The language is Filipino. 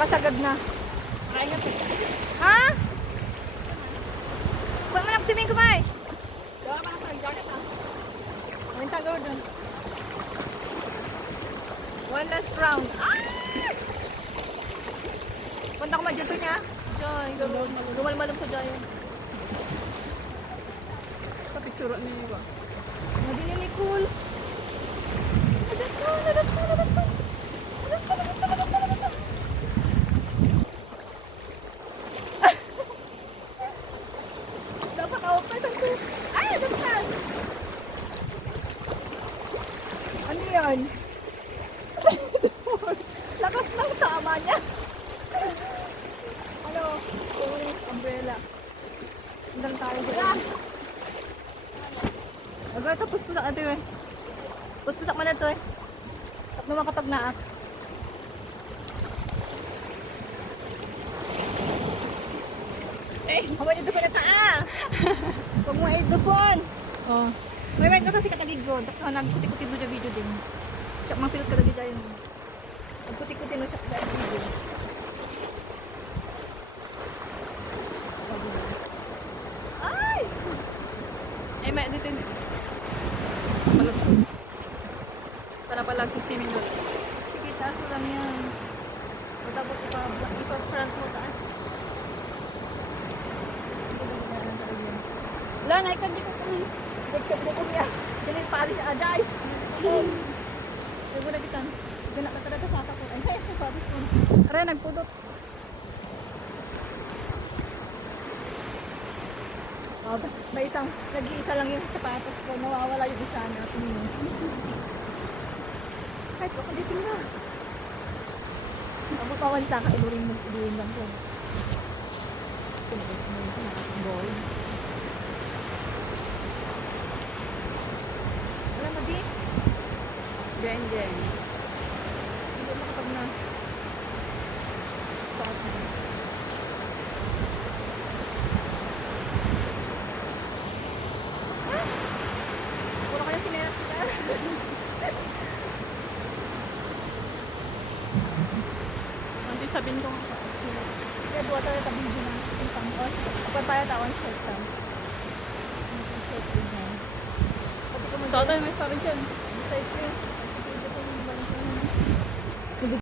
Nakasagad na. Kaya po. Ha? Huwag mo na swimming kumay. Gawa pa ng jacket ah. Ang tagaw doon. One last round. Ah! Punta ko madyan to niya. Joy, gumalmalong ko dyan. Kapicture niyo ba? Hindi niya ni cool. Ladat ko, ladat ko, ladat ko. Ladat ko, ladat ko, ladat ko, ladat ko. Dapat ako pa sa cool. Ay, dapat. Ano yan? Lakas ng tama niya. Ano? Umbrella. Hanggang tayo dyan. Agad, tapos pusak natin eh. Pusak mo na ito eh. Tap naman kapag naak. Eh, huwag niyo dupon na taa. Huwag mo ay dupon. Oh. May ka kasi kataligod. Tapos nagkuti-kuti mo dyan video din. Siya, mga pilot ka lagi dyan. Nagkuti-kuti mo siya dyan video. Ay! Eh, may dito hindi. Para pala 50 minutes. Sige, taas mo lang yan. Matapos ipa-front mo taas. Wala na, ikan di ko kung nagkat mo kung niya. Ganun pari siya ajay. Huwag mo na gitan. Ganak na talaga sa ako. Ay, siya pari ko. Aray, nagpudot. Oh, may isang, nag-iisa lang yung sapatos ko. Nawawala yung isa na. Kahit ako dito na. Tapos pawan sa ka, ilurin lang ko. Gold. Wala mo di? Jen. Hindi mo kapag na. Bakit mo? Puro kayo sineras kita. Hindi sabihin ko. Kaya buwa tayo ka video na. Simpang on. Kapag tayo taon shirt tam. Shirt din yan. Pati ko Sa tayo may sarang dyan. Size ko yun.